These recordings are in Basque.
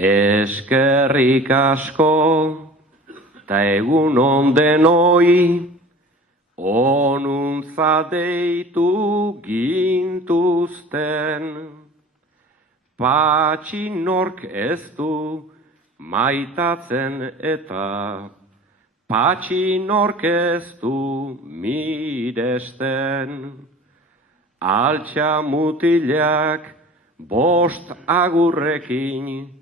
Eskerrik asko, ta egun ondenoi, onuntza deitu gintuzten. Patxi nork ez du maitatzen eta patxi nork ez du miresten. Altxa mutilak 5 agurrekin,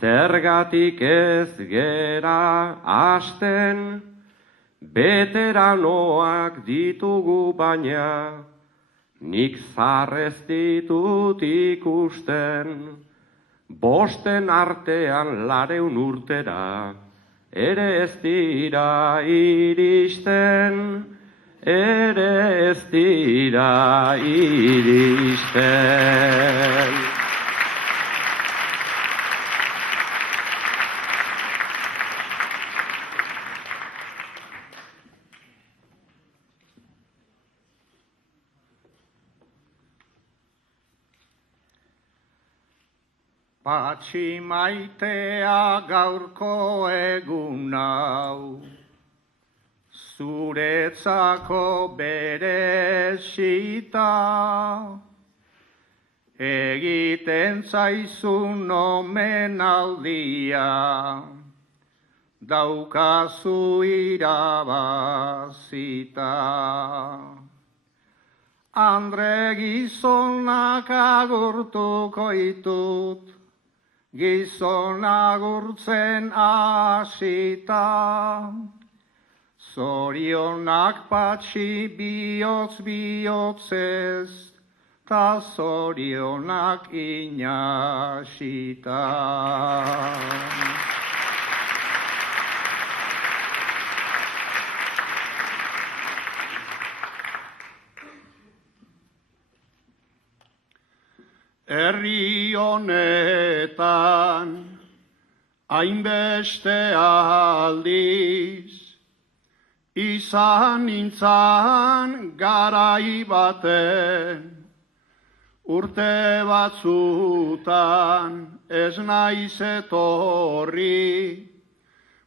zergatik ez gera hasten, beteranoak ditugu baina, nik zarrez ditut ikusten. 5 artean 200 urtera, ere ez dira iristen, ere ez dira iristen. Patxi maitea gaurko egun hau, zuretzako berezita, egiten zaizun omenaldia, daukazu irabazita. Andre gizonak agurtuko ditut, gizon agurtzen hasita, zorionak patxi bihotzez, ta zorionak inasita. Herri honetan, hainbeste aldiz, izan nintzan garai baten, urte batzutan ez naiz etorri,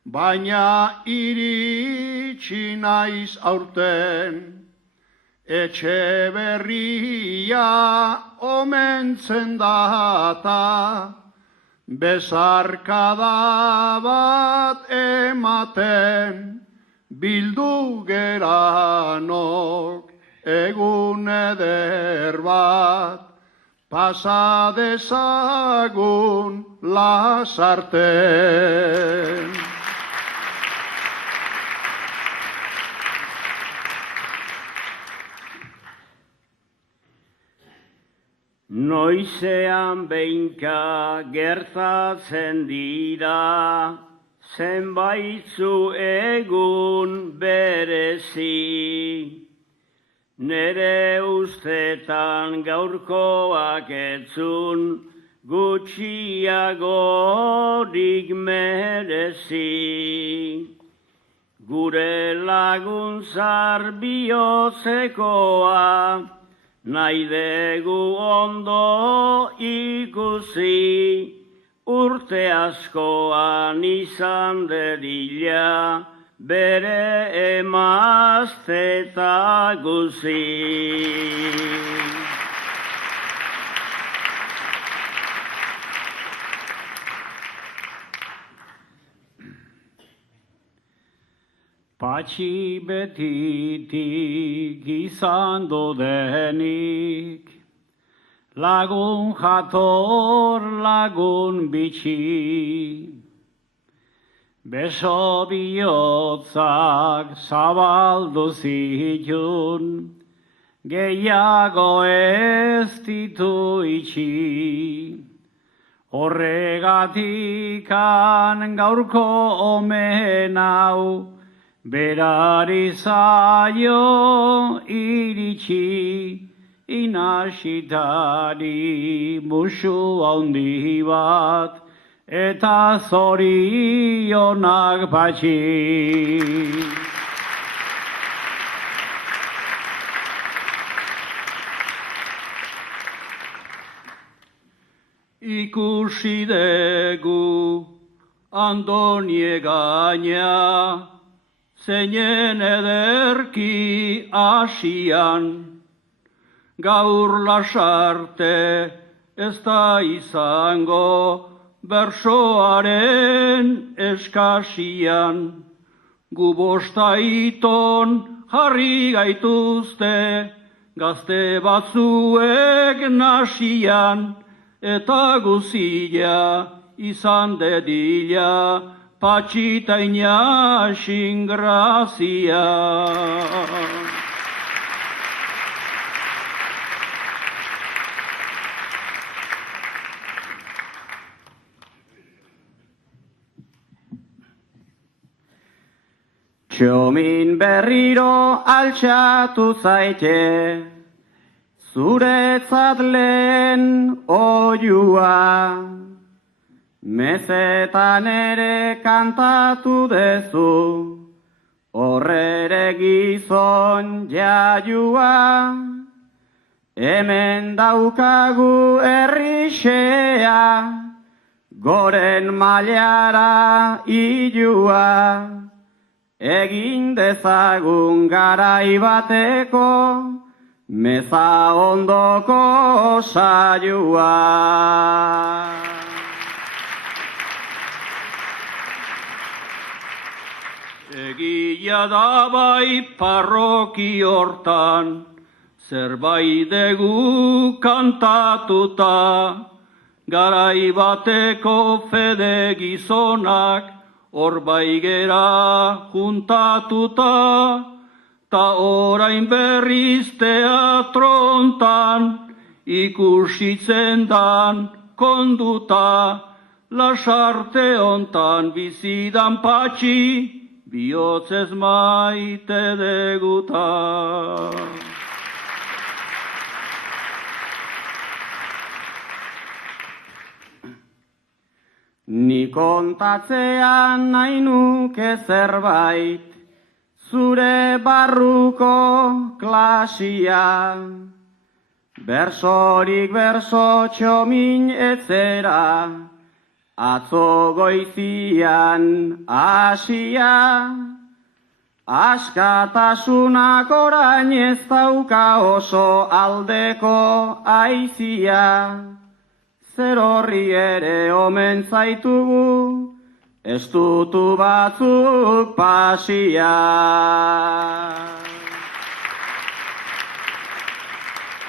baina iritsi naiz aurten, etxe berria omentzen data, bezarkada bat ematen, bildu geranok egun eder bat, pasa dezagun lasarten. Noizean behinka gertatzen dira, zenbaitzu egun berezi. Nere ustetan gaurkoak etzun, gutxiagorik merezi. Gure laguntzar bihotzekoa, nahi dugu ondo ikusi, urte askoan izan dedila, bere emazte eta guzi. Patxi betitik izan denik, lagun jator, lagun bitxi. Beso bihotzak zabaldu zitun, gehiago ez ditu itxi. Horregatikan gaurko omen hau, berari zaio iritsi, inasitari musu handi bat, eta zorionak patxi. ikusi dugu Andonie gaina, zeinen ederki asian, gaur lasarte ez da izango bersoaren eskasian, gu bostaiton jarri gaituzte, gazte batzuek nasian, eta guzia izan dedila, patxitaina xingrazia. Txomin berriro altxatu zaite, zuretzat lehen oiua, mezetan ere kantatu dezu, horrere gizon jaiua, hemen daukagu errixea, goren mailara ilua, egin dezagun garai bateko, meza ondoko saioa. Egia da bai parroki hortan, zerbait dugu kantatuta, garai bateko fede gizonak, hor bai gera juntatuta, ta orain berriz teatrontan, ikusitzen dan konduta, lasarte hontan bizidan patxi, bihotzez maite deguta. Ni kontatzean nahi nuke zerbait, zure barruko klasia, bersorik berso txomin etzera, atzo goizian asia, askatasunak orain ez dauka oso aldeko aizia, zer horri ere omen zaitugu, estutu batzuk pasia.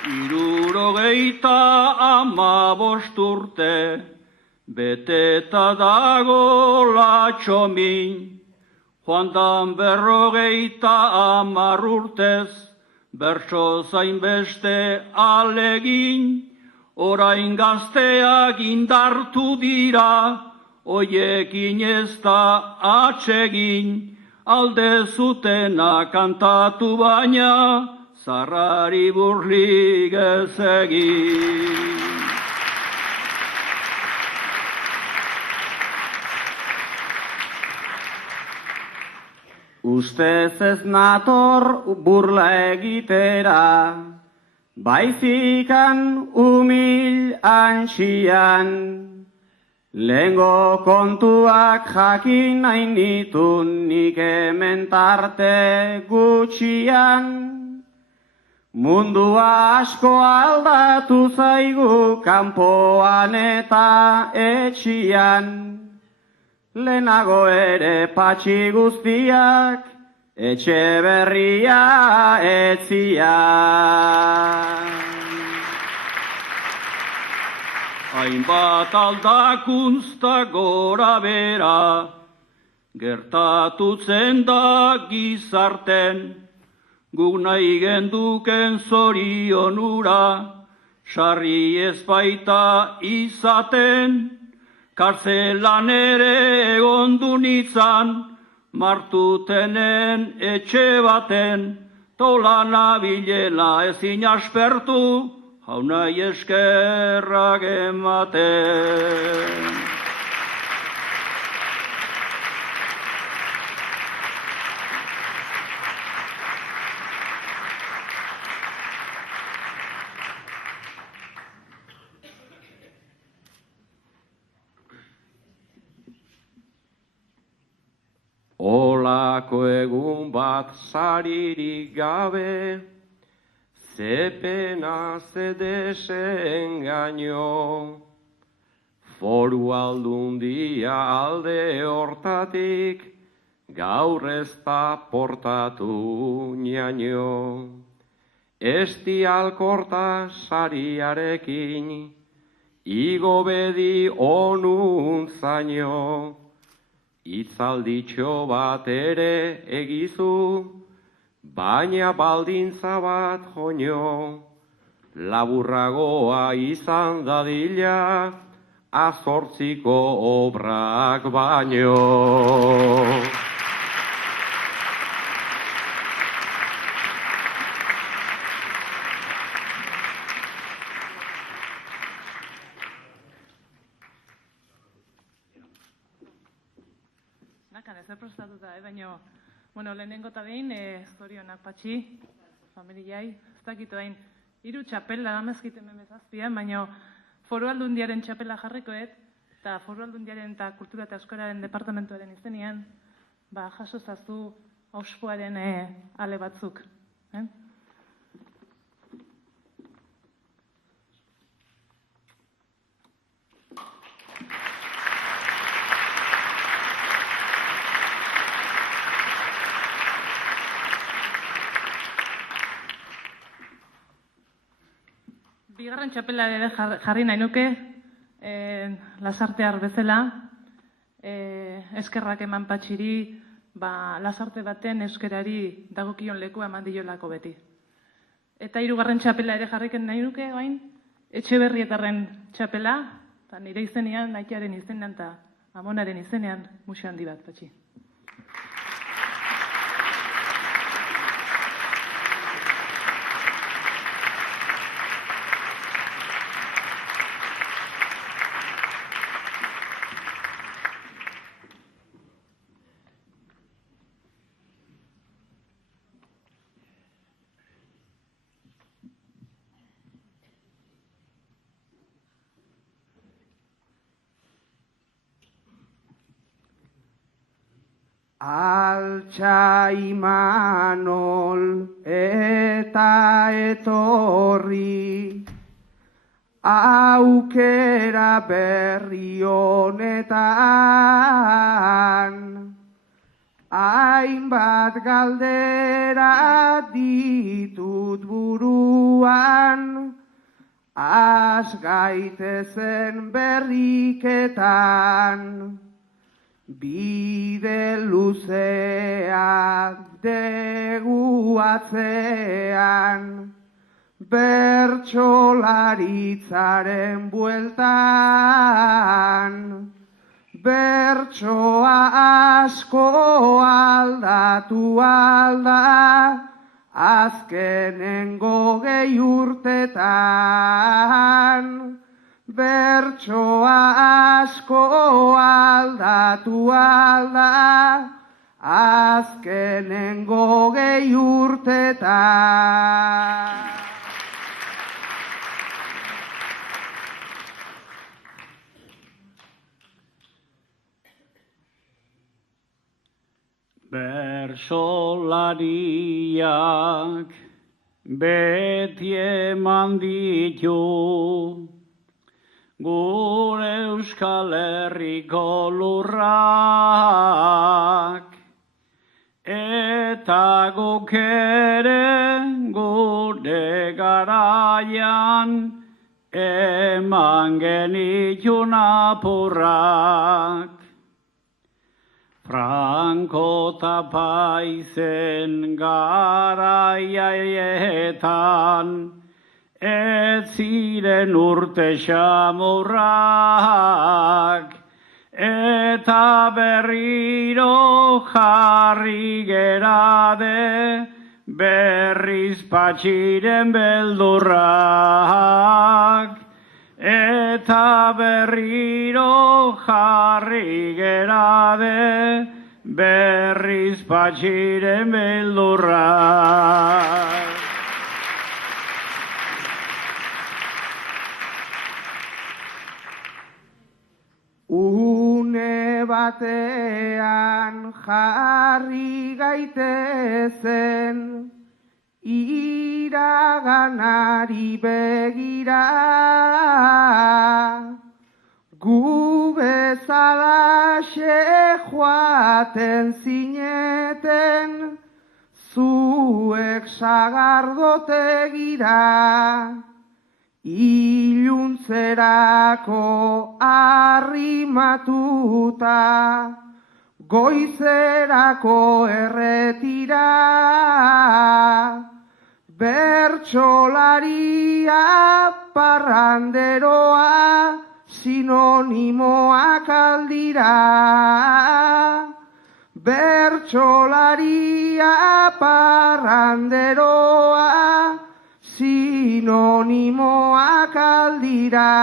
Hirurogeita 15 urte, beteta dago latxomin, joan dan 50 urtez, bertso zainbeste alegin, orain gazteak indartu dira, oiekin ez da atsegin, alde zutena kantatu baina, zarrari burlik ez egin. Ustez ez nator burla egitera, baizikan umil antxian, lehengo kontuak jakin nahi nitun nik hemen tarte gutxian, mundua asko aldatu zaigu kanpoan eta etxian, lehenago ere patxi guztiak, etxe berria etzian. Hainbat aldakuntza gora bera, gertatutzen da gizarten, guk nahi genduken zorionura, sarri ez baita izaten, kartzelan ere egondu nitzan, martutenen etxe baten, tolana bilela ezin aspertu, jaunai eskerrak ematen. Olako egun bat saririk gabe, ze pena ze desengaino. Foru Aldundia alde hortatik, gaur ez da portatu niaino. Esti alkorta sariarekin, igo bedi onuntzaino. Itzalditxo bat ere egizu, baina baldintza bat joño. Laburragoa izan dadila, azortziko obrak baino. Ez prestatuta, baina, lehenengo eta behin, zorionak patxi, familiai, ez dakit hain, 3 txapela damezkiten memezazpian, baina Foru Aldundiaren txapela jarrikoet, eta Foru Aldundiaren eta Kultura eta Euskararen Departamentuaren izenean, jaso zazu auspoaren ale batzuk. Bigarren txapela ere jarri nahi nuke, Lasartear bezala, eskerrak eman patxiri, Lasarte baten euskerari dagokion lekua eman diolako beti. Eta 3. txapela ere jarriken nahi nuke, Etxeberrietarren txapela, eta nire izenean, aitaren izenean eta amonaren izenean, musu handi bat, patxi. Altxa Imanol eta etorri, aukera berri honetan, hainbat galdera ditut buruan, has gaitezen berriketan. Bide luzeak degu atzean, bertsolaritzaren bueltan, bertsoa asko aldatu alda, azkenengo 20 urtetan. Bertsoa asko aldatu alda, azkenengo 20 urtetan. Bertsolariak beti eman ditu, gure Euskal Herriko lurrak, eta guk ere gure garaian eman genitun apurrak. Franko eta Paizen garaiaietan, ez ziren urte xamurrak, eta berriro jarri gerade, berriz patxiren beldurrak. Eta berriro jarri gerade, berriz patxiren beldurrak. Une batean jarri gaitezen, iraganari begira, gu bezalaxe joaten zineten, zuek sagardotegira, iluntzerako arrimatuta, goizerako erretira, bertsolaria parranderoa, sinonimoak aldira. Bertsolaria parranderoa, sinonimoak aldira.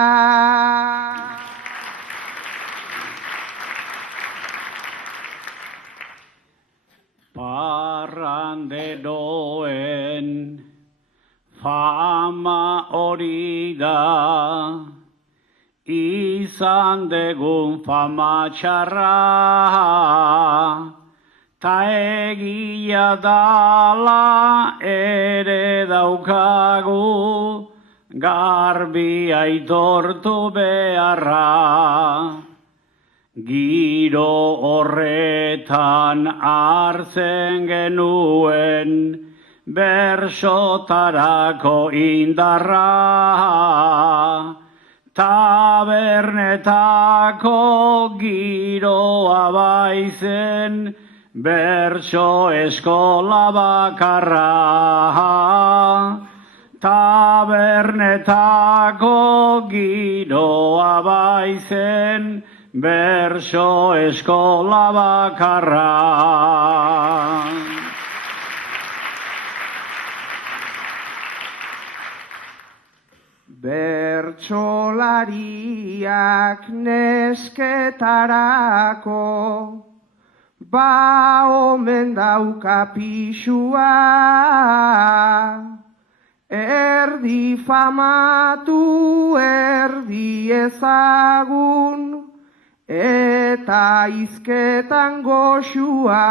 Parranderoen fama hori da, izan degun fama txarra, ta egia dala ere daukagu, garbi aitortu beharra. Giro horretan hartzen genuen, bersotarako indarra, tabernetako giroa baizen, bertso eskola bakarra. Tabernetako giroa baizen, bertso eskola bakarra. Bertsolariak nesketarako, ba omen dauka pixua, erdi famatu, erdi ezagun, eta hizketan goxua.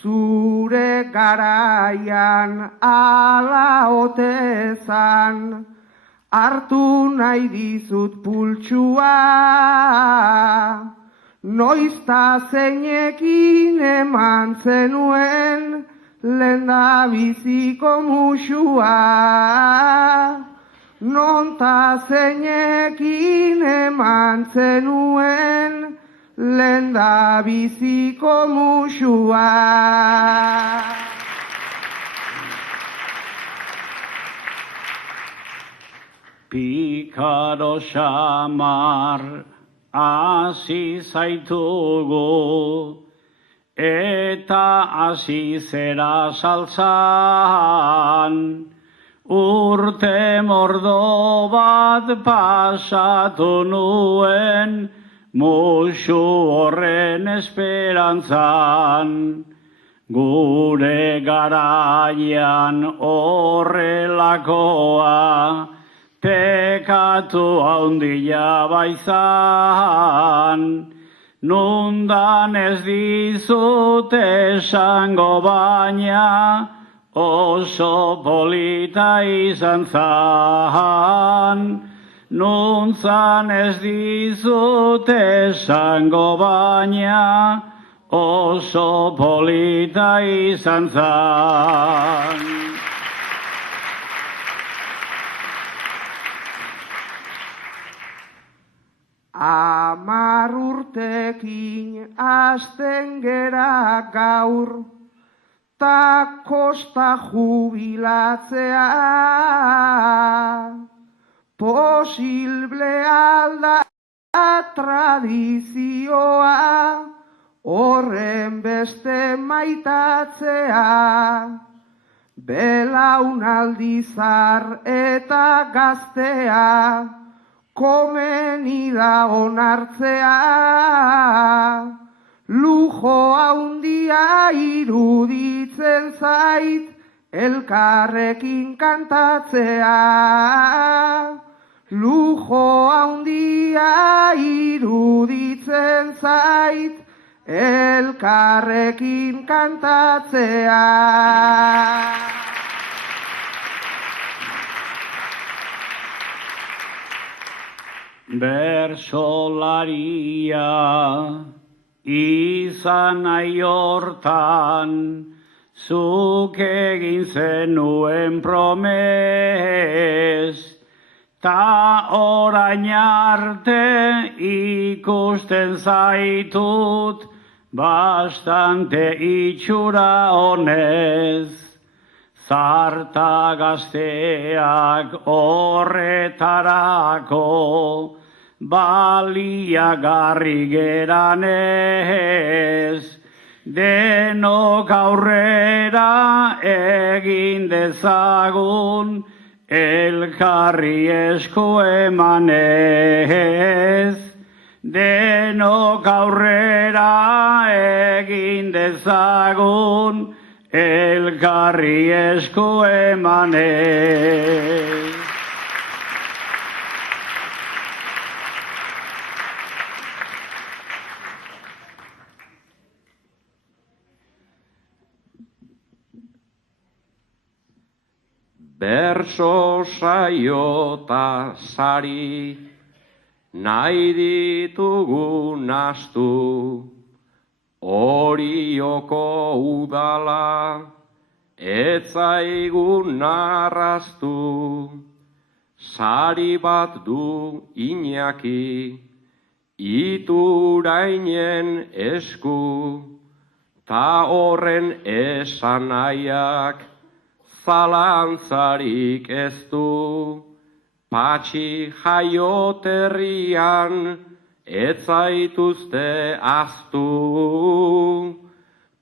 Zure garaian ala otezan, hartu nahi dizut pultsua. Noizta zeinekin eman zenuen, lehendabiziko musua. Nonta zeinekin eman zenuen, lehendabiziko musua. Pikaro xamar hasi zaitugu, eta hasi zera saltzan, urte mordo bat pasatu nuen, musu horren esperantzan. Gure garaian horrelakoa, pekatu handia baizan. Nundan ez dizut esango baina, oso polita izan zan. Nuntzan ez dizut esango baina, oso polita izan zan. Amar urtekin hasten gera gaur, ta kosta jubilatzea. Posible alda tradizioa, horren beste maitatzea. Belaunaldi zar eta gaztea, komeni da onartzea. Lujo handia iruditzen zait, elkarrekin kantatzea. Lujo handia iruditzen iruditzen zait, elkarrekin kantatzea. Bersolaria izan nahi hortan, zuk egin zenuen promes, ta orain arte ikusten zaitut, bastante itxura honez. Zarta gazteak horretarako, baliagarri geran ez, denok aurrera egin dezagun, elkarri esku emanez. Denok aurrera egin dezagun, elkarri esku emanez. Berso saiota sari, nahi ditugu nastu, Orioko udala, etzaigun narraztu, sari bat du Iñaki, iturainen esku, ta horren esanaiak, zalantzarik ez du, Patxi jaioterrian, ez zaituzte ahaztu.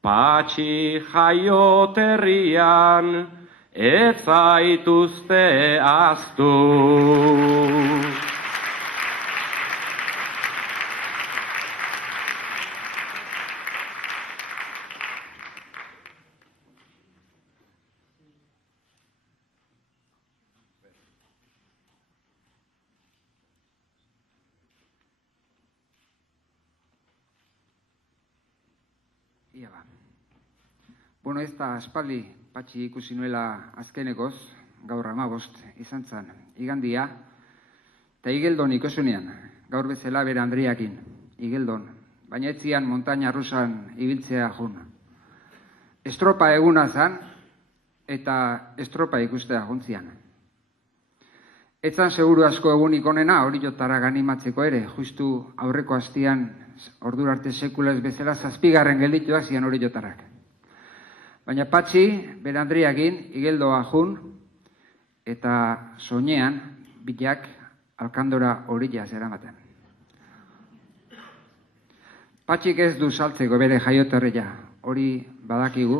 Patxi jaioterrian, ez zaituzte ahaztu. Bueno, ez da aspaldi Patxi ikusi nuela azkenekoz, gaur 15 izan zen, igandia, eta Igeldon ikusunean, gaur bezala bere Andriakin, Igeldon, baina etzian montaña rusan ibiltzea jun. Estropa eguna zen, eta estropa ikustea juntzian. Etzan seguru asko egunik onena, hori jotarak animatzeko ere, justu aurreko hastian, ordura arte sekula ez bezala, 7. geldituak zian hori jotarak. Baina Patxi, bere Andriakin, Igeldoa jun, eta soinean, bilak alkandora horila zeramaten. Patxik ez du saltzeko bere jaioterria, hori badakigu,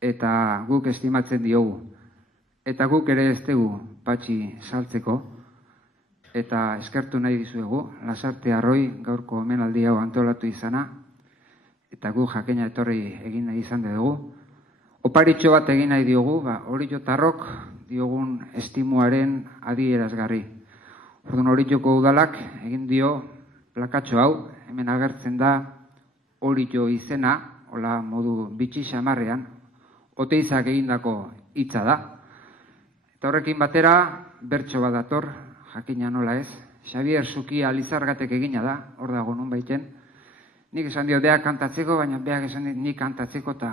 eta guk estimatzen diogu. Eta guk ere ez dugu Patxi saltzeko, eta eskertu nahi dizuegu, Lasarte Arroi gaurko omenaldi hau antolatu izana, eta gu jakina etorri egin nahi izan dugu. Oparitxo bat egin nahi diogu, hori jotarrok diogun estimuaren adierazgarri. Orduan hori joko udalak egin dio plakatxo hau, hemen agertzen da hori jo izena, hola modu bitxi xamarrean, Oteizak egindako hitza da. Eta horrekin batera, bertso bat dator, jakina nola ez, Xabier Zukia Lizargatek egina da, hor dago nun baiten. Nik esan dio beak kantatzeko, baina beak esan dit nik kantatzeko eta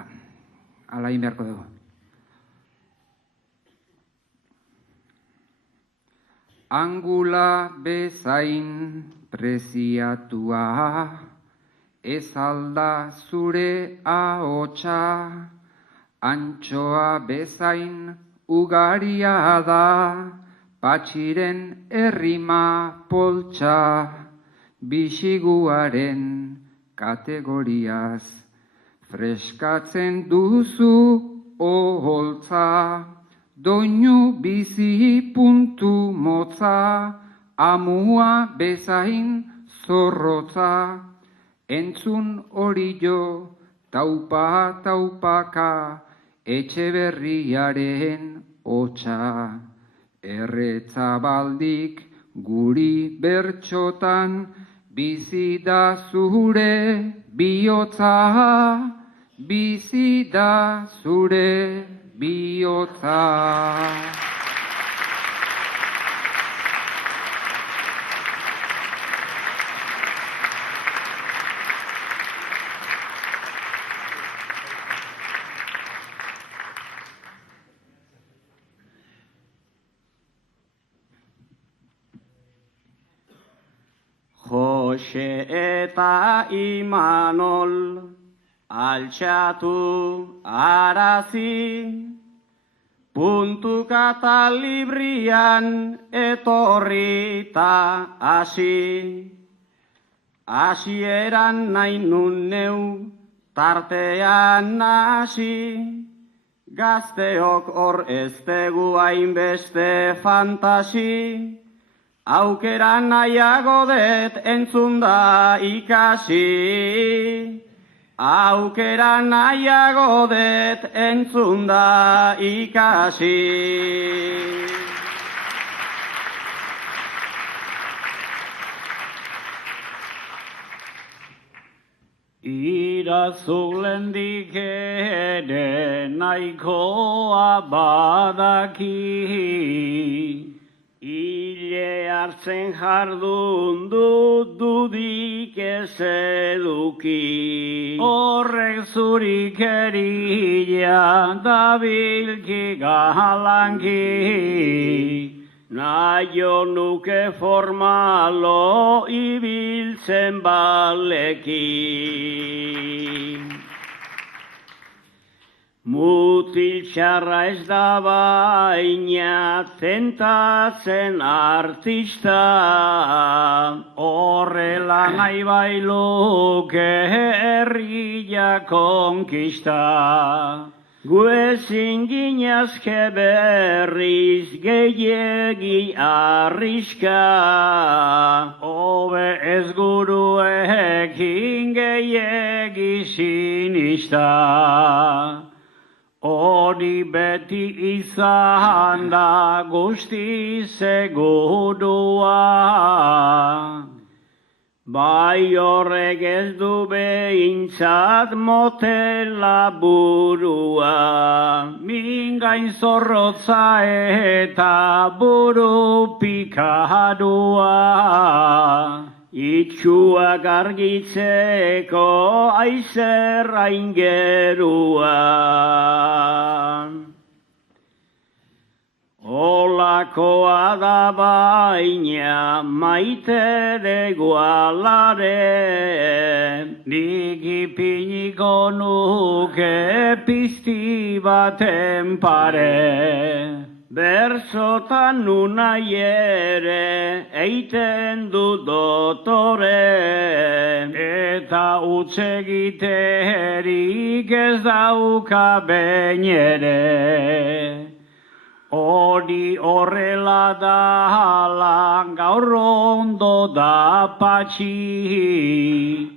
ala egin beharko dugu. Angula bezain preziatua, ez alda zure ahotsa, antxoa bezain ugaria da, Patxiren errima poltsa, bisiguaren kategoriaz, freskatzen duzu oholtza, doinu bizi puntu motza, amua bezain zorrotza, entzun hori jo, taupa taupaka, Etxeberriaren hotsa, erretzabaldik guri bertxotan, Bizi da zure bihotza, bizi da zure bihotza. Jose eta Imanol altxatu arazi, puntuka eta librian etorrita hasi. Hasieran nahi nun neu tartean hasi, gazteok hor ez tegu hainbeste fantasi, aukera nahiago det entzunda ikasi. Aukera nahiago det entzunda ikasi. Irazulendik ere nahikoa badaki, Ile hartzen jardun dudik ez eduki. Horrek zurik erila dabilki galanki, naio nuke formalo ibiltzen baleki. Mutil txarra ez da baina tentatzen artista, horrela nahi bailuke herria konkista. Gu ezin ginazke berriz gehiegi arriska, hobe ez guruekin gehiegi sinista. Hori beti izan da guzti segurua, bai horrek ez du behintzat motela burua. Mingain zorrotza eta buru pikadua, itxuak argitzeko aizerra ingerua. Olakoa da baina maite degualare, nik ipiniko nuke pizti baten pare. Berzotan nunai ere eiten du dotore, eta utsegiterik ez dauka behin ere. Hori horrela da lan gaur ondo da patxi,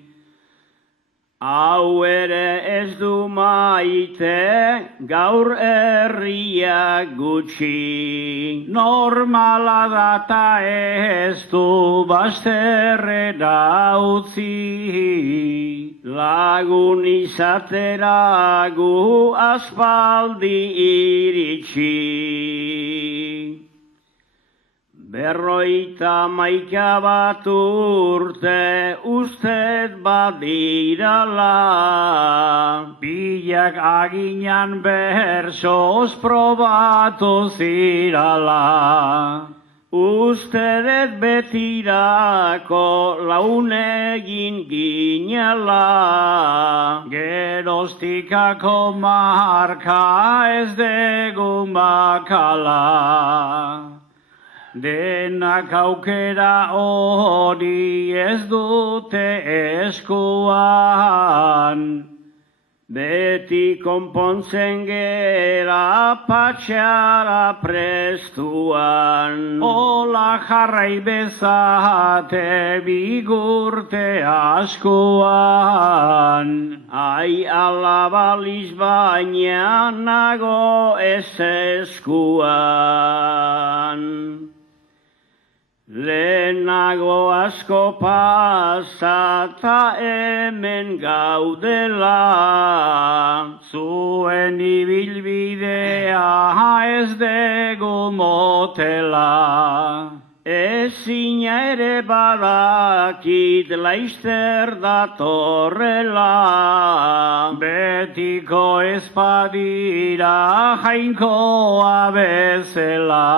hau ere ez du maite gaur herriak gutxi. Normala data ez du bazterrera utzi, lagun izatera gu aspaldi iritsi. 51 bat urte usted badirala, pilak aginan bersoz probatu zirala. Ustedet betirako launegin ginala, gerostikako marka ez degun bakala. Denak aukera hori ez dute eskuan, beti konpontzen gera patxara prestuan. Ola jarrai bezate bigurte askuan, ai alabaliz baina nago ez eskuan. Lehena nago asko pasata hemen gaudela, zuen ibilbidea ez dugu motela. Ezina ere badakit laizter datorrela, betiko ezpadira jainkoa bezela.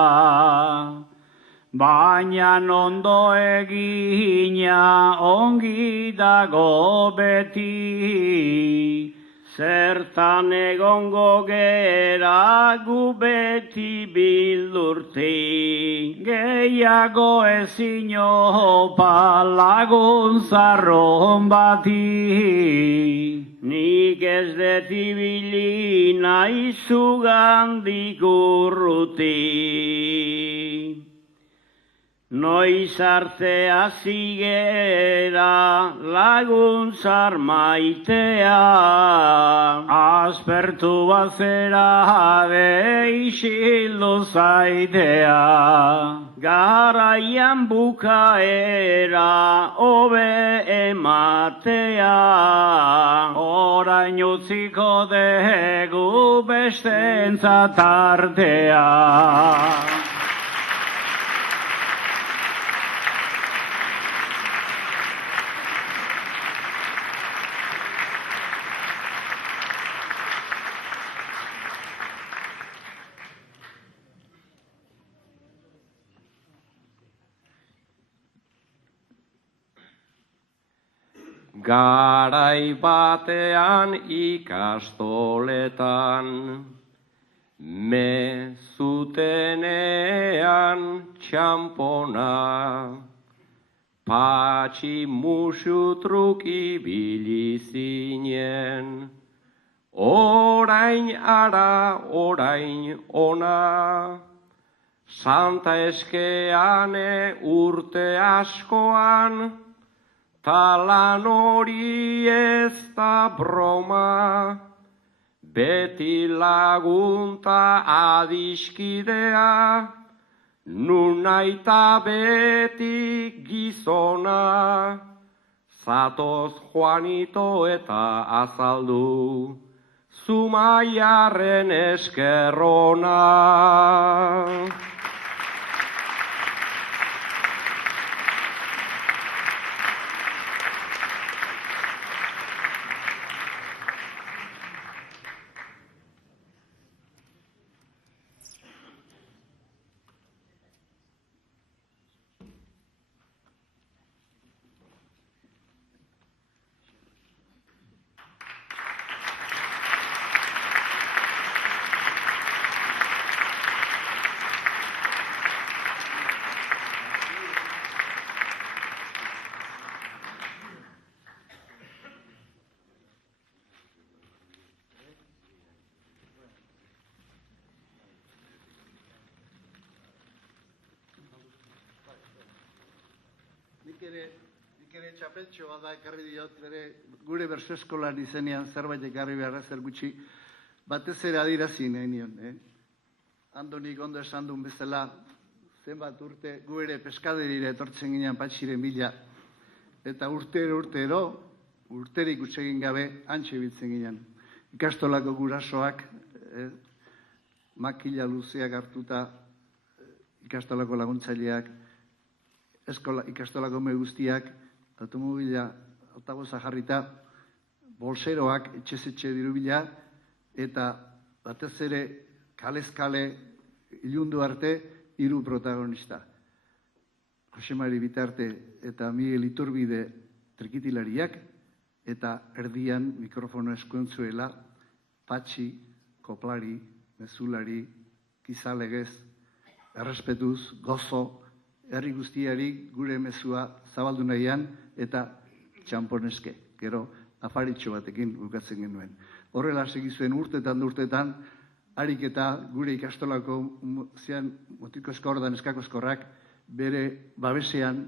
Baina ondo egina ongi dago beti, zertan egongo gera gu beti bildurti, gehiago ezin opa laguntzarron bati. Nik ez dut ibili nahi zugandik urruti. Noiz arte hasi gera laguntzar maitea, aspertu bazera de isildu zaitea. Garaian bukaera hobe ematea, orain utziko dugu bestentzat artea. Garai batean ikastoletan, me zutenean txampona, patxi musu truk ibili zinen, orain ara, orain ona, Santa Eskeane urte askoan, talan hori ez da broma, beti lagunta adiskidea, nun naita beti gizona, zatoz Juanito eta azaldu, Zumaiarren eskerrona. Nik ere txapeltxo bat da ekarri diot, gure berso eskolan izenean zerbait ekarri beharra zer gutxi, batez ere adirazi nahi nion. Andonik ondo esan duen bezala, zenbat urte gu ere peskaderire etortzen ginean Patxiren bila, eta urtero, urterik utsegin gabe, antxe biltzen ginean. Ikastolako gurasoak, makila luzeak hartuta, ikastolako laguntzaileak, ikastolako me guztiak, automobila autobusa jarrita, bolseroak etxez-etxe dirubila, eta batez ere kalez-kale ilundu arte 3 protagonista. Jose Mari Bitarte eta Miguel Iturbide trikitilariak, eta erdian mikrofono eskuentzuela Patxi, koplari, mezulari, gizalegez, errespetuz, gozo, herri guztiari gure mezua zabaldu nahian eta txamponeske. Gero, afaritxo batekin bukatzen genuen. Horrela segizuen urtetan, harik eta gure ikastolako zian motiko eskordan eskako eskorrak bere babesean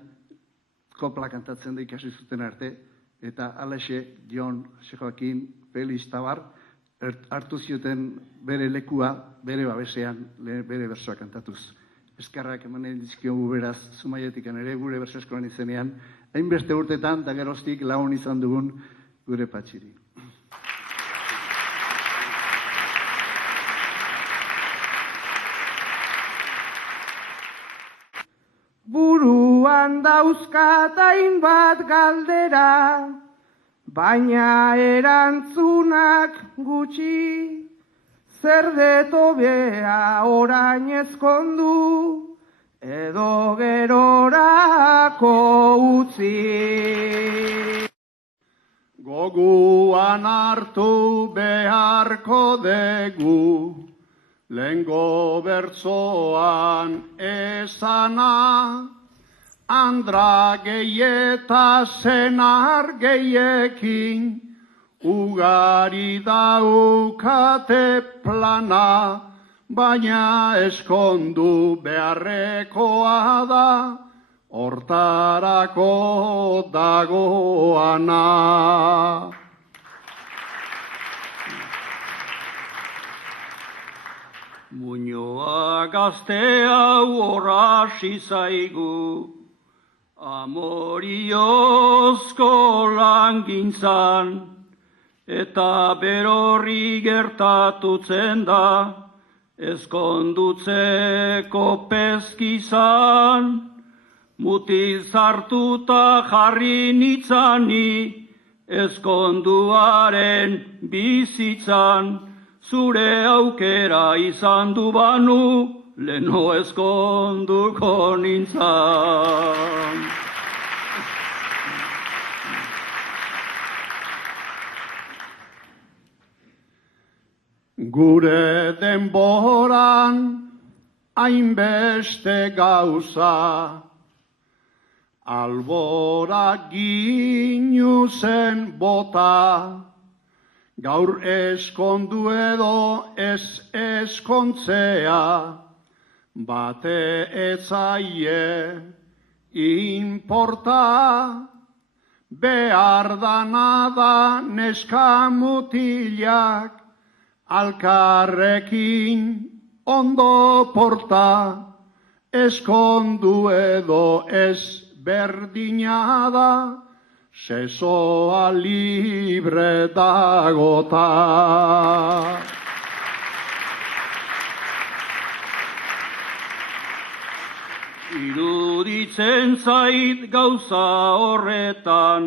kopla kantatzen da ikasi zuten arte, eta Alexe, Jon, Joaquin, Felix Tabar, hartu zioten bere lekua, bere babesean, bere bersoa kantatuz. eskerrak emanen dizkiogu beraz Zumaiatikan ere gure bertso eskolan izenean, hainbeste urtetan eta geroztik lagun izan dugun gure Patxiri. Buruan dauzkat hainbat galdera, baina erantzunak gutxi. Zer detobea orain ezkondu, edo gerorako utzi. Goguan hartu beharko dugu, lehengo bertzoan esana, andra gehieta senar gehiekin, ugari daukate plana, baina eskondu beharrekoa da, hortarako dagoana. Muñoa gazte hau horrasi zaigu, amoriozko langintzan, eta berorri gertatutzen da, ezkondutzeko peskizan, mutiz hartuta jarri nitzani, ezkonduaren bizitzan, zure aukera izan du banu, leno ezkonduko nintzan. Gure denboran hainbeste gauza, albora ginu zen bota, gaur eskondu edo ez eskontzea, bate etzaie inporta, behar dana da neska mutilak, alkarrekin ondo porta, eskondu edo ez berdina da, sesoa libre dagota. Iruditzen zait gauza horretan,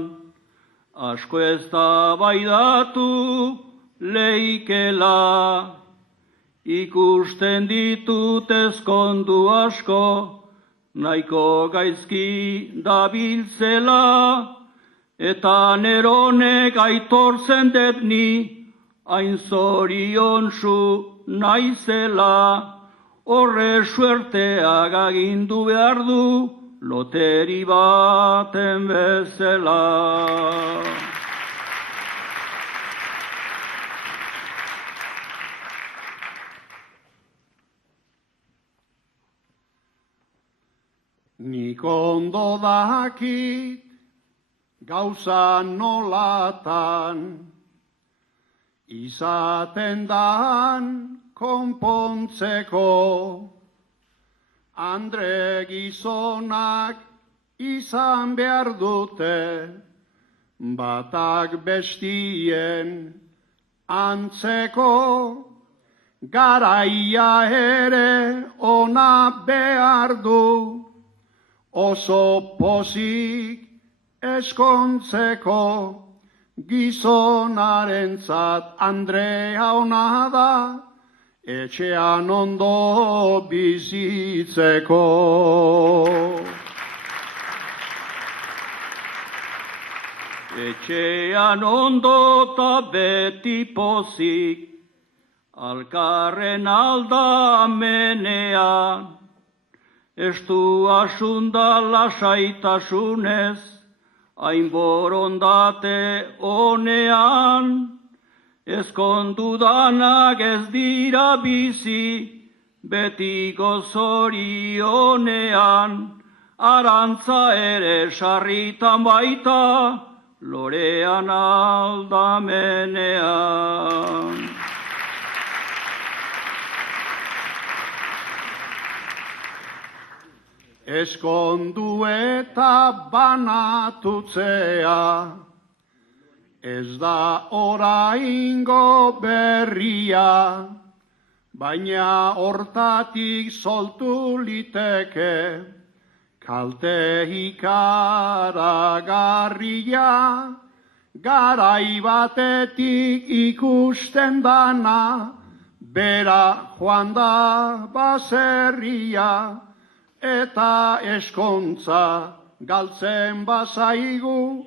asko eztabaidatu leikela, ikusten ditut ezkondu asko, nahiko gaizki dabiltzela, eta neronek aitortzen dut ni, hain zoriontsu naizela, horre suertea gagindu behar du, loteri baten bezala. Nik ondo dakit gauza nolatan, izaten dan konpontzeko, andre gizonak izan behar dute, batak bestien antzeko, garaia ere ona behar du, oso pozik eskontzeko, gizonarentzat Andrea ona da, etxean ondo bizitzeko. Etxean ondo ta beti pozik, alkarren aldamenean, estu asunda lasaitasunez, hain borondate honean, ezkondu danak ez dira bizi, beti gozorionean, arantza ere sarritan baita, lorean aldamenean. eskondu eta banatutzea, ez da oraingo berria, baina hortatik soltu liteke, kalte ikaragarria, garai batetik ikusten dana, bera joan da baserria, eta eskontza galtzen bazaigu,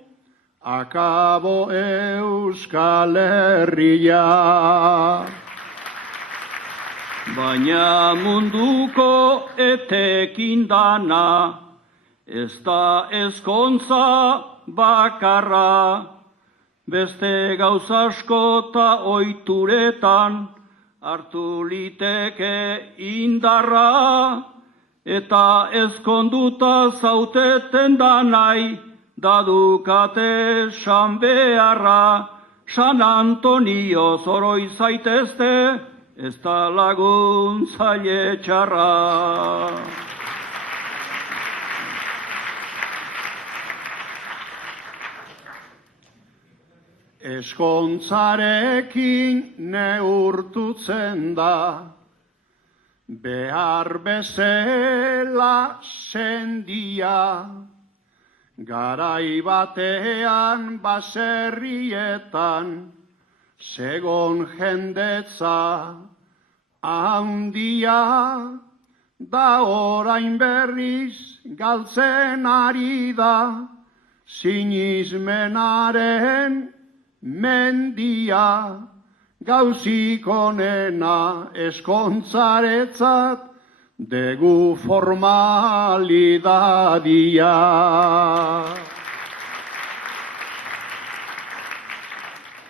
akabo Euskal Herria. Baina munduko etekin dana, ez da ezkontza bakarra, beste gauza asko ta ohituretan hartu liteke indarra, eta ezkonduta zauteten danai, dadukate San beharra, San Antonio zoroi zaitezte, ez da laguntzaile txarra. Eskontzarekin neurtutzen da, behar bezala sendia, garai batean baserrietan, segon jendetza handia, da orain berriz galtzen ari da, sinismenaren mendia, gauzik onena eskontzaretzat, degu formalidadia.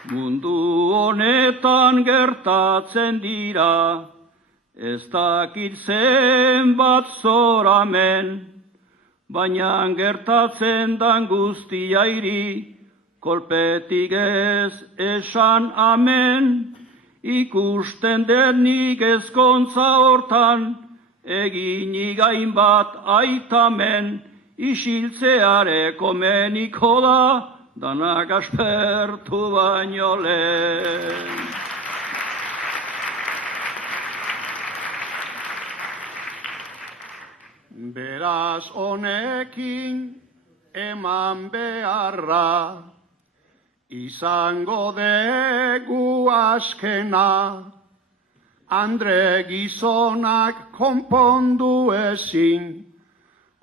Mundu honetan gertatzen dira, ez dakit zenbat zoramen, baina gertatzen dan guztiairi, kolpetik ez esan amen, ikusten denik ezkontza hortan, eginik hainbat aitamen, isiltzeare komeniko da, danak aspertu baino lehen. Beraz honekin eman beharra, izango degu askena, andre gizonak konpondu ezin,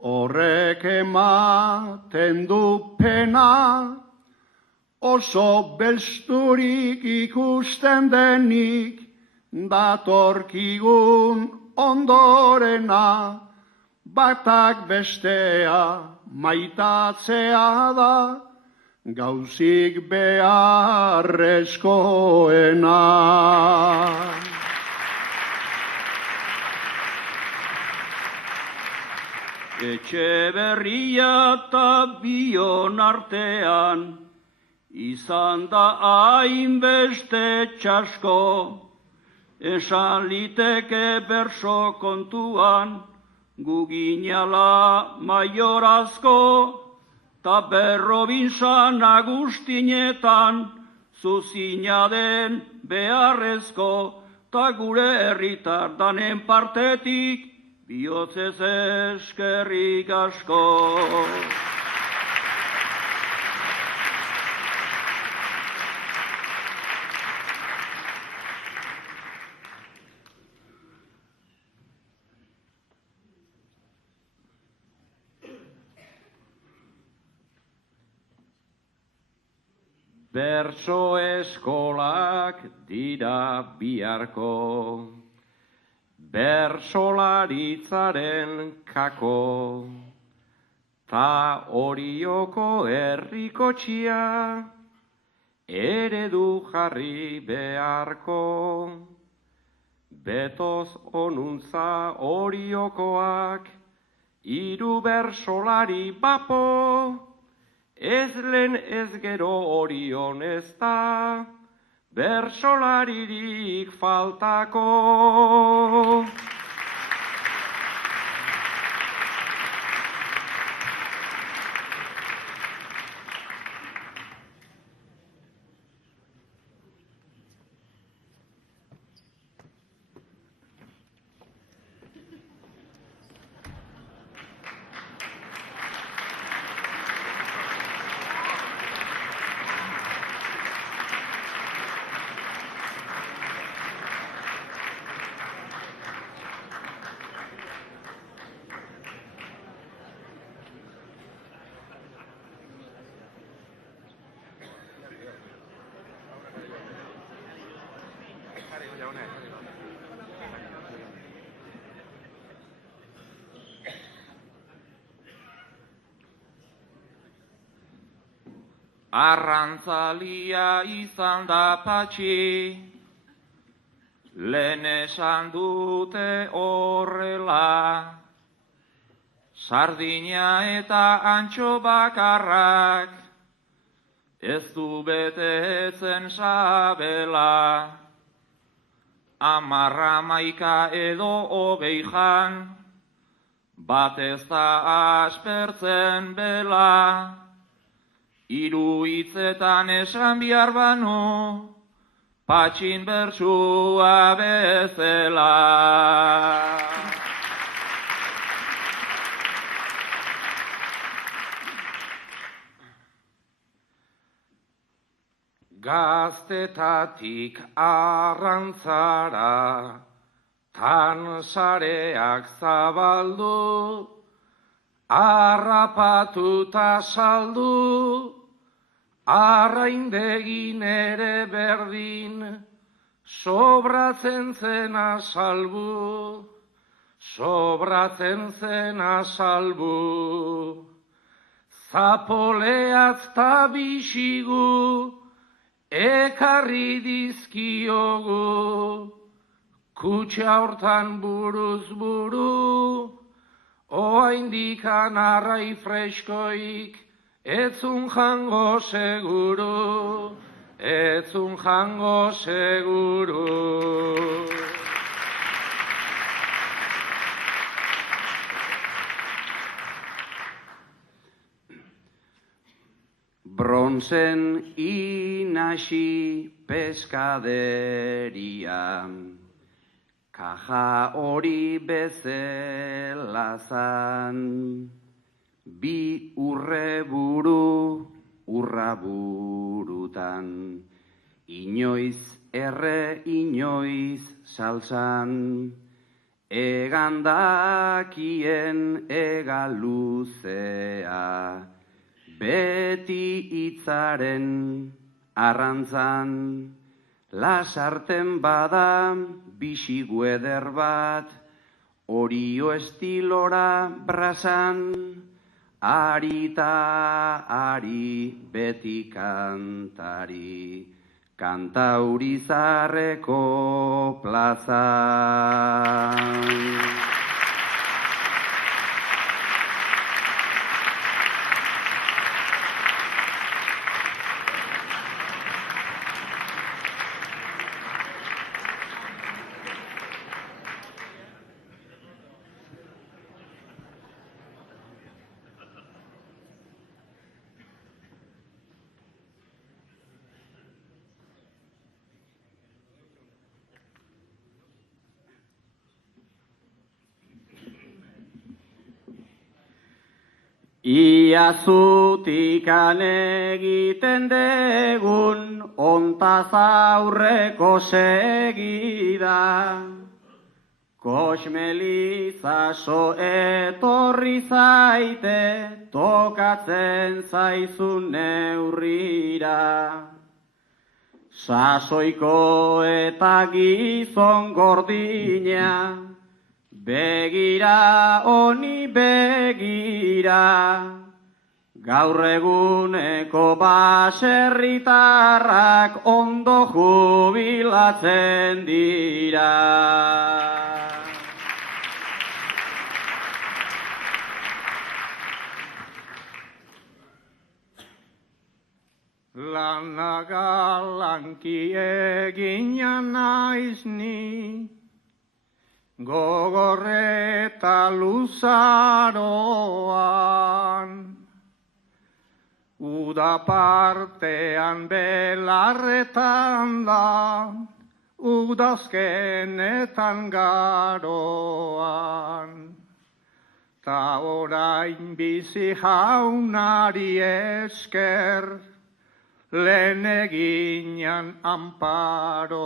horrek ematen du pena, oso belzturik ikusten denik, datorkigun ondorena, batak bestea maitatzea da, gauzik beharrezkoena. Etxeberria eta bion artean, izan da hainbeste txasko, esan liteke berso kontuan, guginala maiorazko, ta berrobinsan agustinetan, zuzina den beharrezko, ta gure herritar danen partetik, bihotzez eskerrik asko. Bertso eskolak dira biharko, bersolaritzaren kako, ta Orioko herriko txia, eredu jarri beharko. Betoz onuntza Oriokoak, hiru bersolari bapo, ez lehen ez gero Orion ez da, bersolaririk faltako. Arrantzalia izan da Patxi, lehen esan dute horrela, sardina eta antxo bakarrak, ez du betetzen sabela, 10, 11 edo 20 bat ez da aspertzen bela, 3 hitzetan esan bihar banu, Patxin bertsua bezala. Gaztetatik arrantzara, tan sareak zabaldu, harrapatuta saldu, arraindegin ere berdin, sobratzen zena salbu, sobratzen zena salbu. Zapoleaz ta bisigu, ekarri dizkiogu, kutxa hortan buruz buru, oaindikan arrai freskoik, etzun jango seguru, etzun jango seguru. Bronzen inasi peskaderian, kaja hori bezala zan, 2 urreburu urraburutan, inoiz erre, inoiz salsan, egandakien egaluzea, beti hitzaren arrantzan, lasarten bada bisigu eder bat, orio estilora brazan, arita ari beti kantari, kantaurizarreko plazan. Ia zutikan egiten degun, ontaz aurreko segida. Kosmelizaso etorri zaite, tokatzen zaizun neurrira. Sasoiko eta gizon gordina, begira honi begira, gaur eguneko baserritarrak ondo jubilatzen dira. Lanagalanki egina naiz ni, gogorreta luzaroan, uda partean belarretan da, udazkenetan garoan. Ta orain bizi jaunari esker, lehen eginan amparoan.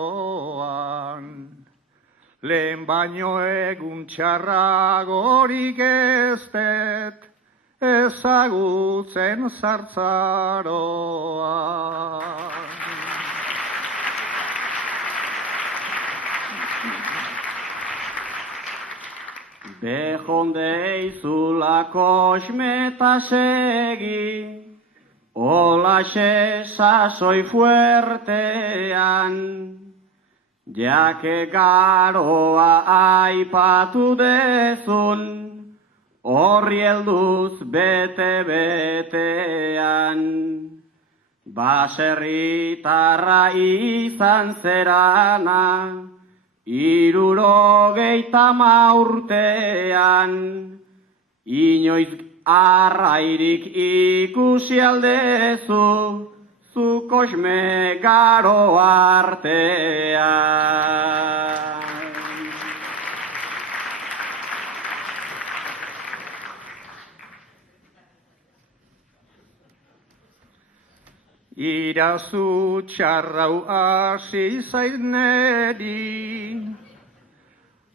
Lehen baino egun txarragorik ez dut, ezagutzen zartzaroan. Bejondeizula kosmeta segi, olaxe sasoi fuertean, jake garoa aipatu dezun, horri helduz bete-betean. Baserritarra izan zerana, 60 urtean, inoiz arrairik ikusi aldezu, zu kosme garo artean. Irazu txarrau hasi zait neri,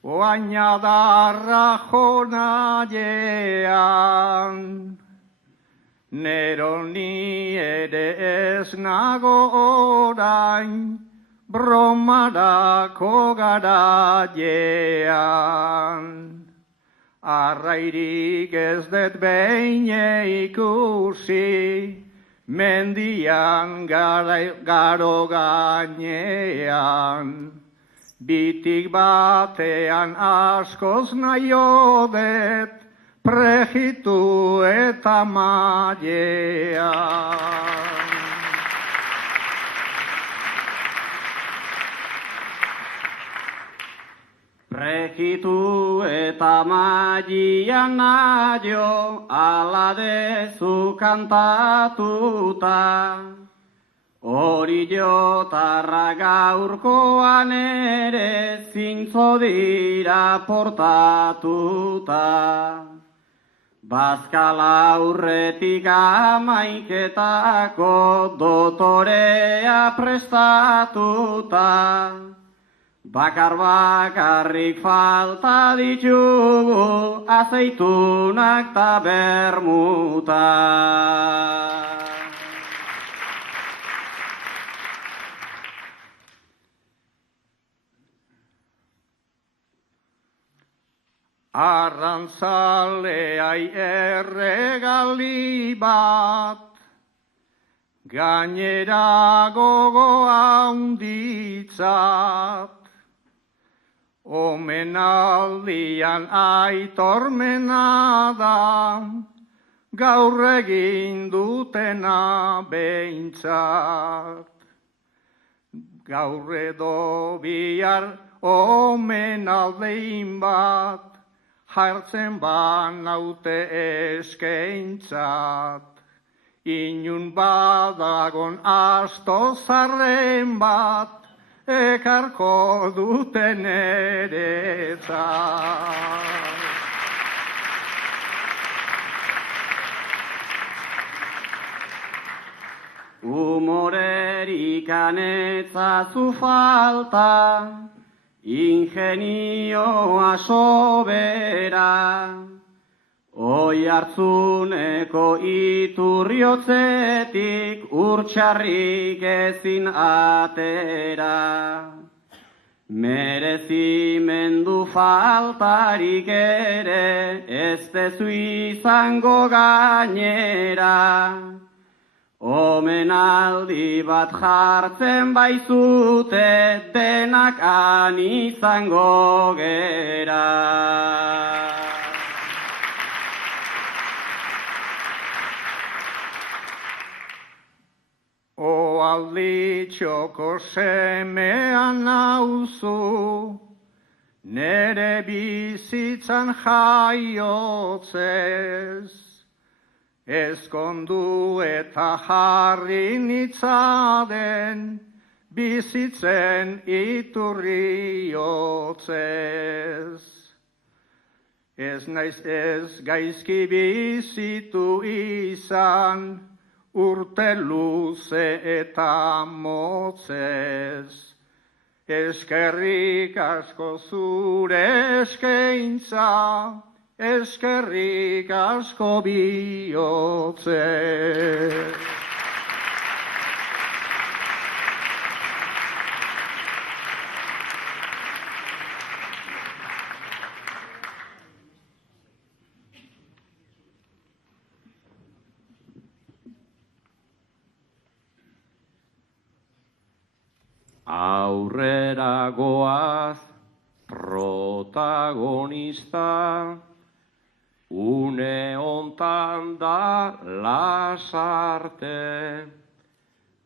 oaina darra jonaiean. Nero ni ere ez nago orain, bromarako garaiean. Arrairik ez dut behin ikusi, mendian garo gainean, bitik batean askoz naio det, prejitu eta mailean. Prejitu eta magian naio, ala dezu kantatuta. Hori jotarra gaurkoan ere zintzo dira portatuta. Bazkala aurretik amaiketako dotorea prestatuta. Bakarrik falta ditugu azeitunak ta bermuta. Arrantzaleai erregali bat, gainera gogo handitzat. Omenaldian aitormena da, gaur egin dutena behintzat. Gaur edo bihar omenaldein bat, jartzen banaute eskaintzat. Inun badagon asto zarren bat, ekarko duten eretzat. Humorerik anetzazu falta, ingenioa sobera, Oiartzuneko iturriotzetik urtsarrik ezin atera. Merezimendu faltarik ere ez dezu izango gainera. Omenaldi bat jartzen baizute denak han izango gera. Oaldi txoko semean nauzu, nere bizitzan jaiotzez. Ezkondu eta jarri nitzaden, bizitzen iturriotzez. Ez naiz ez gaizki bizitu izan, urte luze eta motzez. Eskerrik asko zure eskaintza, eskerrik asko bihotzez. Aurrera goaz protagonista, une hontan da Lasarte,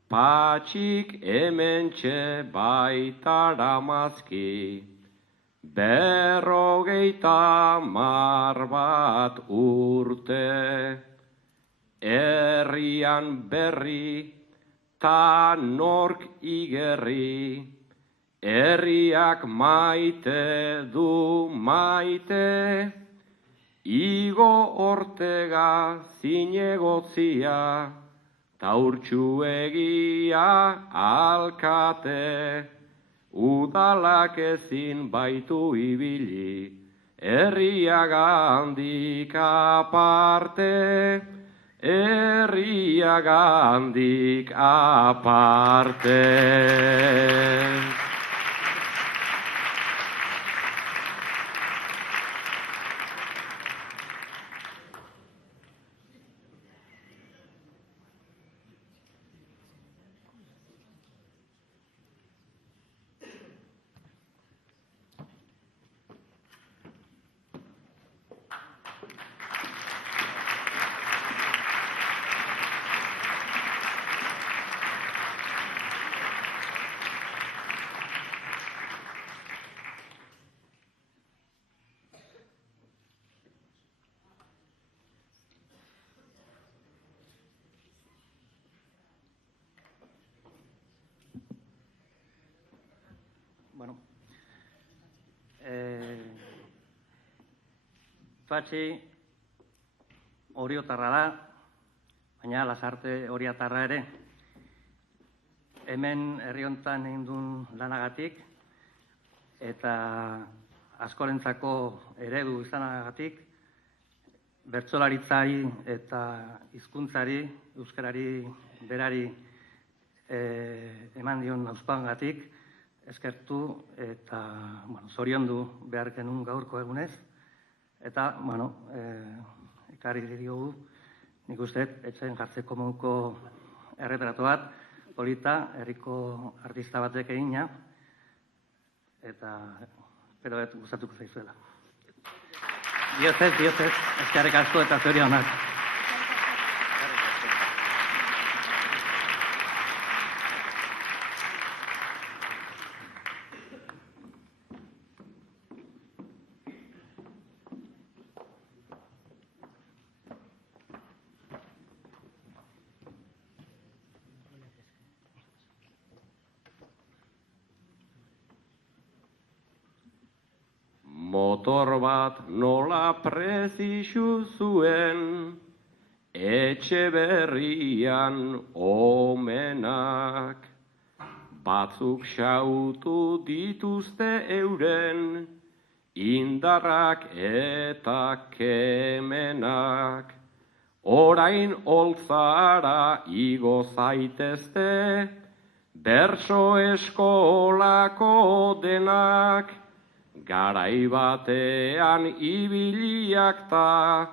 Patxik hementxe baitara mazki, 50 urte. Herrian berri ta nork igerri, herriak maite du maite, Igo Ortega zinegotzia, ta Urtsuegia alkate, udalak ezin baitu ibili, herriagandik aparte, herriagandik aparte. Bueno, Patxi oriotarra da, baina Lasarte oriatarra ere. Hemen herri hontan egin duen lanagatik eta askorentzako eredu izanagatik, bertsolaritzari eta hizkuntzari, euskarari berari eman dion hauspangatik, eskertu eta zoriondu behar genuen gaurko egunez. Eta, ekarri diogu, nik uste, etxen jartzeko moduko erretratu bat, polita, herriko artista batek egina, eta, pero gustatuko zaizuela. Diozez, eskerrik asko eta zorionak. Motor bat nola prezixu zuen, Etxeberrian omenak. Batzuk xautu dituzte euren, indarrak eta kemenak. Orain oltzara igo zaitezte, bertso eskolako denak. Garai batean ibiliak ta,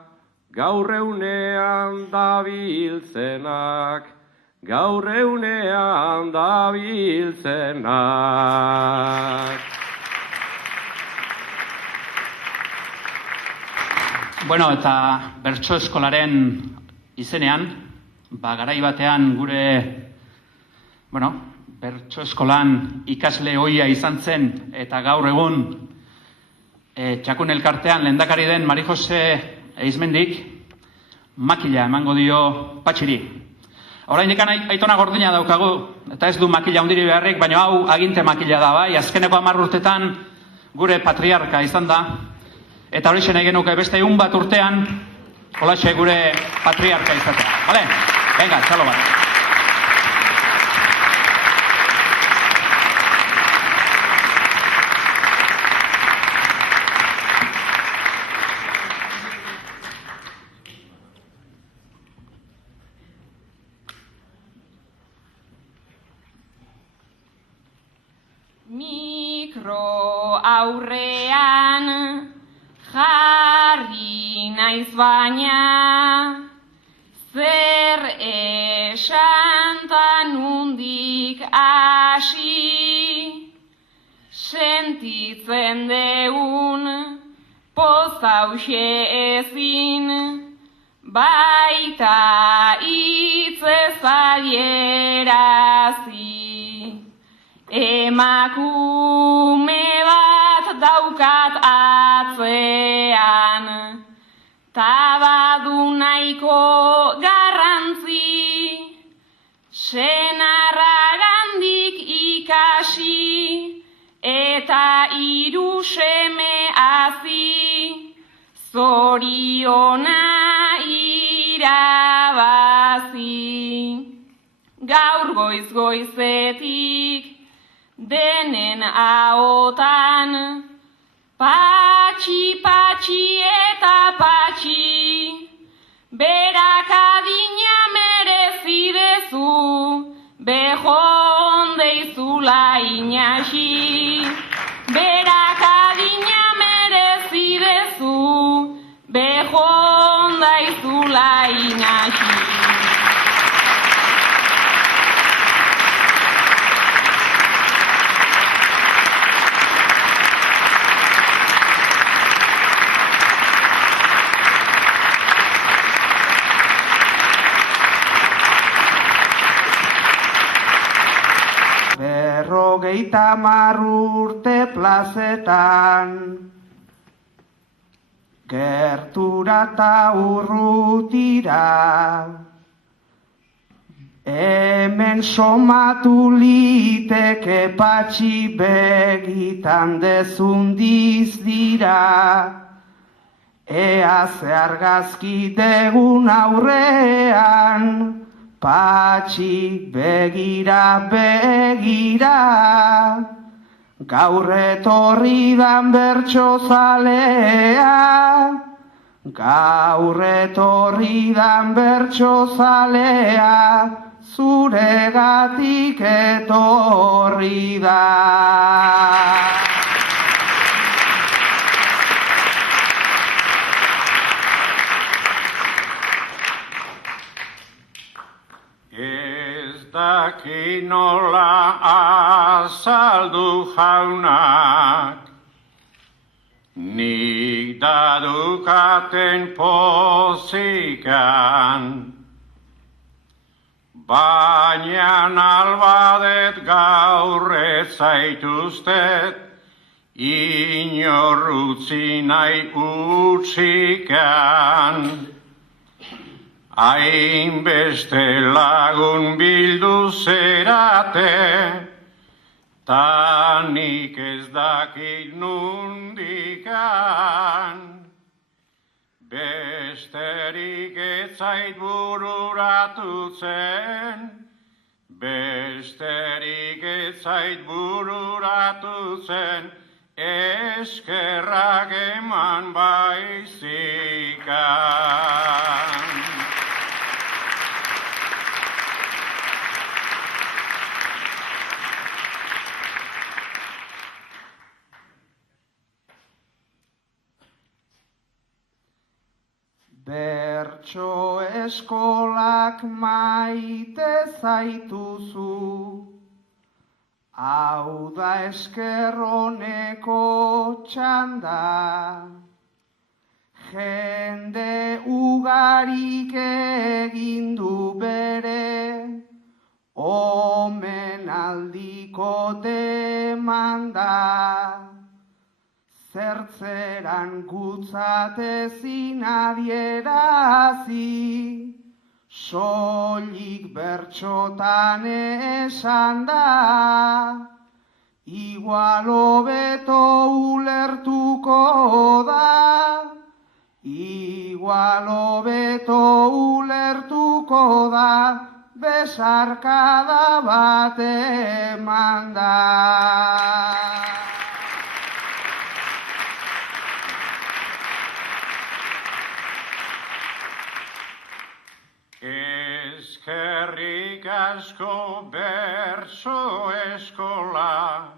gaur eunean dabiltzenak, gaur eunean dabiltzenak. Bueno, eta bertso eskolaren izenean, garai batean gure, bertso eskolan ikasle ohia izan zen, eta gaur egun Txakun elkartean lehendakari den Mari Jose Eizmendik makila emango dio Patxiri. Oraindik Aitona Gordina daukagu, eta ez du makila handiri beharrik, baina hau aginte makila da, bai, azkeneko 10 urtetan gure patriarka izan da, eta hori nahi genuke beste 1 urtean, holaxe gure patriarka izatea. Vale? Venga, txalo bat. Mikro aurrean jarri naiz baina, zer esan ta nundik hasi, sentitzen deun pozauxe ezin, baita hitzez adierazi. Emakume bat daukat atzean, ta badu nahiko garrantzi, senarragandik ikasi, eta 3 seme hazi, zoriona irabazi. Gaur goiz-goizetik denen ahotan, patxi, patxi eta patxi, berak adina merezi dezu, bejon deizula inasi. Berak adina merezi dezu, bejon deizula inasi. Berrogeita 10 urte plazetan, gertura ta urrutira, hemen somatu liteke patxi begitan dezundiz dira, ea ze argazki degun aurrean, patxi begira, begira, gaur etorri dan bertsozalea, gaur etorri dan bertsozalea, zuregatik etorri da. Ez daki nola azaldu jaunak, nik dadukaten pozikan, baina albadet gaur ez zaituztet, inorrutzi nahi utzikan. Hainbeste lagun bildu zerate, ta nik ez dakit nundikan. Besterik ez zait bururatutzen, besterik ez zait bururatutzen, eskerrak eman baizikan. Bertso eskolak maite zaituzu, hau da eskerroneko txanda, jende ugarik egin du bere, omenaldiko demanda. Zertzeran gutzatezin adierazi, soilik bertxotan esan da, igual hobeto ulertuko da, igual hobeto ulertuko da, besarkada bat eman da. Eskerrik asko bertso eskola,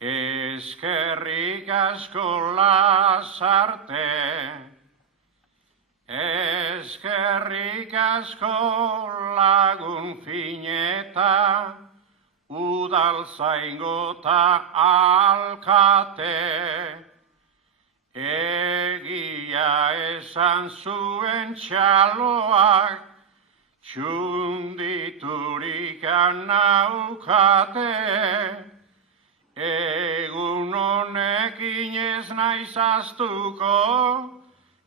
eskerrik asko Lasarte, eskerrik Eskerrik asko lagun fineta, udaltzaingota alkate. Egia esan zuen txaloak, txunditurik naukate. Egun honekin ez naiz ahaztuko,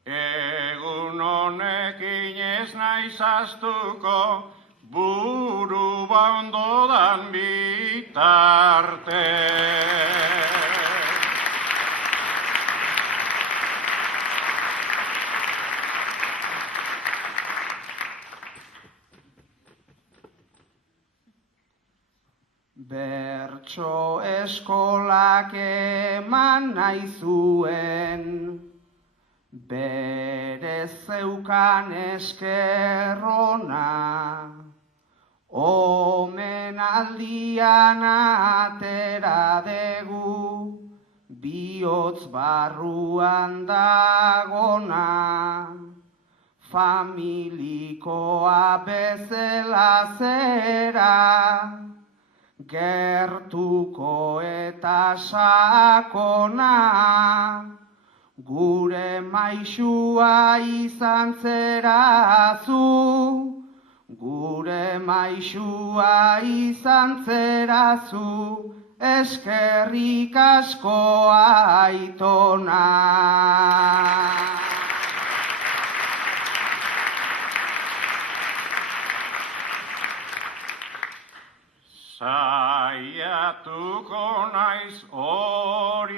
egun honekin ez naiz ahaztuko, buru ondodan bitarte. Bertso eskolak eman nahi zuen, bere zeukan eskerrona, omenaldian atera degu, bihotz barruan dagona, familikoa bezala zera, gertuko eta sakona, gure maisua izan zerazu, gure maisua izan zerazu, eskerrik asko aitona. Saiatuko naiz orioneta,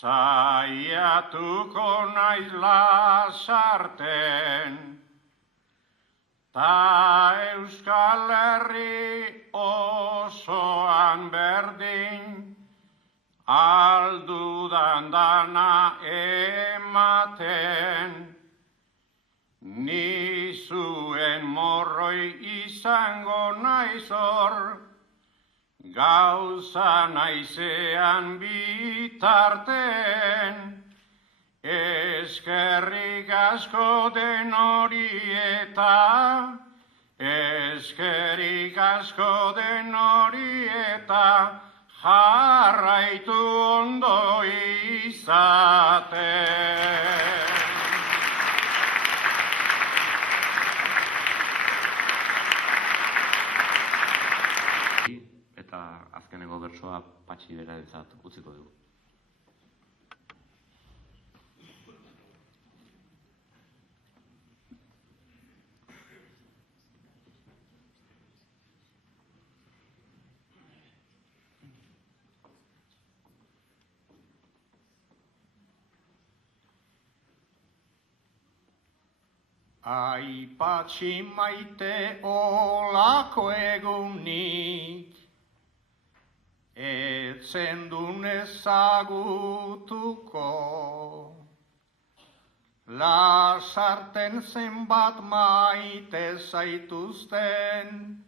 saiatuko naiz lasarten, ta Euskal Herri osoan berdin, aldudan dana ematen. Ni zuen morroi izango naiz hor, gauza naizean bitarten. Eskerrik asko den hori eta, eskerrik asko den hori eta, jarraitu ondo izaten. Eta azkeneko bertsoa Patxi berarentzat utziko dugu. Ai Patxi maite olako egunik, etzen dun ezagutuko. Lasarten zenbat maite zaituzten,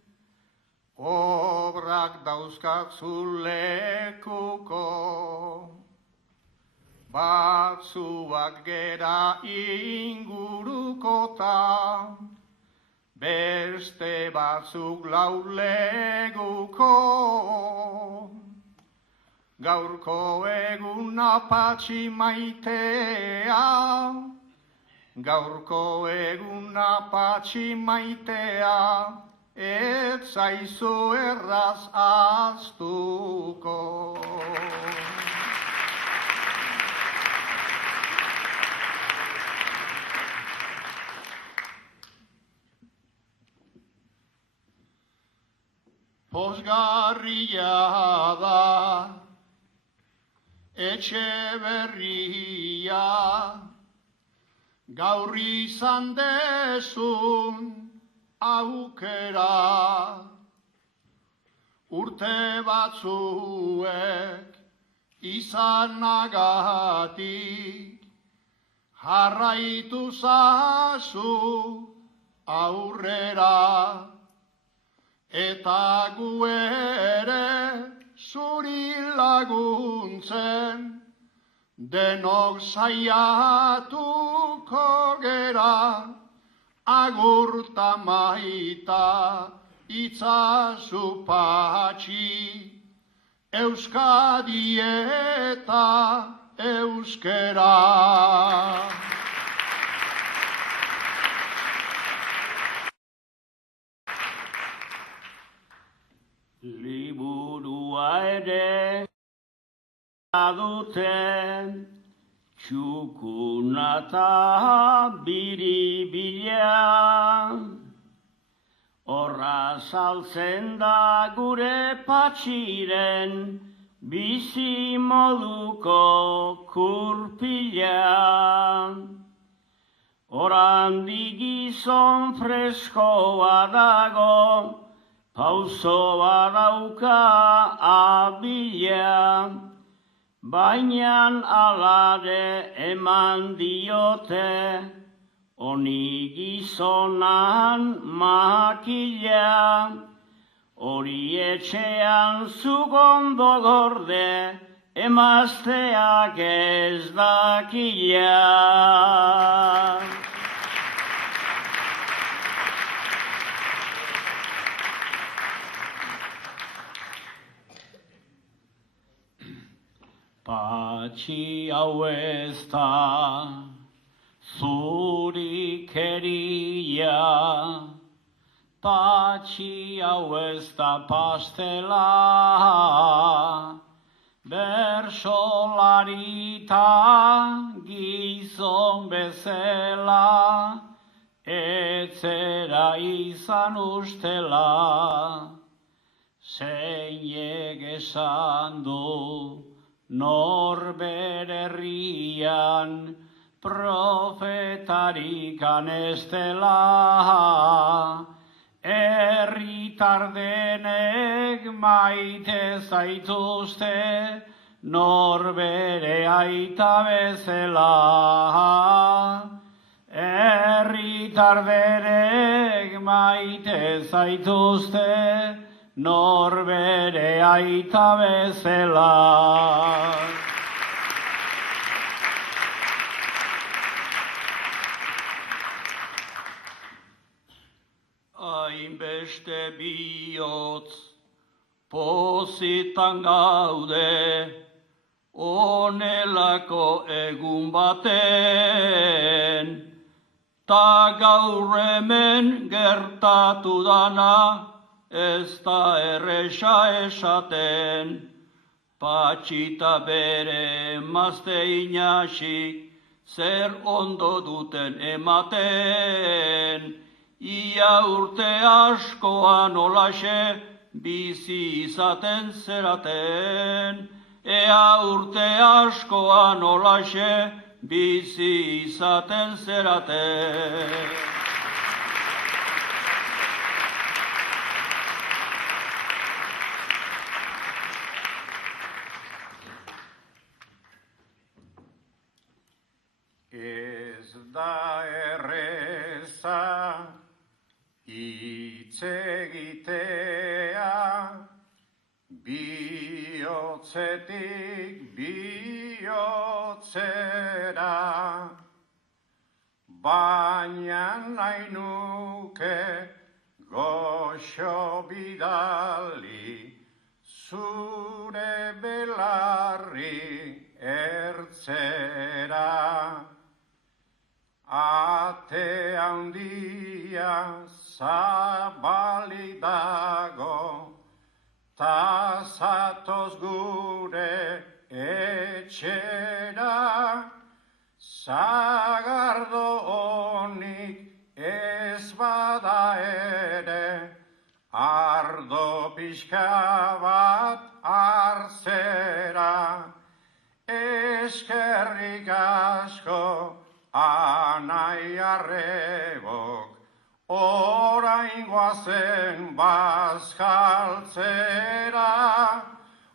obrak dauzkazu lekuko. Batzuak gera ingurukota, beste batzuk lauleguko. Gaurko eguna Patxi maitea, gaurko eguna Patxi maitea, ez zaizu erraz ahaztuko. Pozgarria da, etxe berria, gaur izan dezun aukera. Urte batzuek izanagatik, jarraitu zazu aurrera. Eta gu ere zuri laguntzen, denok saiatuko gera, agurta maita itzazu patxi, Euskadi eta euskera. Liburua ere duten txukuna eta biribila, horra saltzen da gure patxiren bizi moduko kurpila. Horandi gizon freskoa dago, pausoa dauka abila, baina alare eman diote, honi gizonan makila, hori etxean zugondo gorde, emazteak ez dakila. Patxi hau ez da zurikeria, patxi hau ez da pastela, bersolari ta gizon bezala, etzera izan ustela, zeinek esan du norbere herrian profetarikan ez dela, herritar denek maite zaituzte norbere aita bezala. Herritar denek maite zaituzte norbere aita bezala. Hainbeste bihotz pozitan gaude, onelako egun baten, ta gaur hemen gertatu dana, ez da erresa esaten, patxita bere emazte inasik, zer ondo duten ematen, ia urte askoan olaxe bizi izaten zeraten, ea urte askoan olaxe bizi izaten zeraten. Ez da erreza hitz egitea, bihotzetik bihotzera, baina nahi nuke goxo bidali zure belarri ertzera. Ate handia zabalik dago, ta zatoz gure etxera, zagardo honik ez bada ere, ardo pixka bat hartzera. Eskerrik asko anai arrebok, orain goazen bazkaltzera,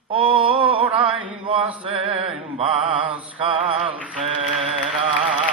orain goazen bazkaltzera.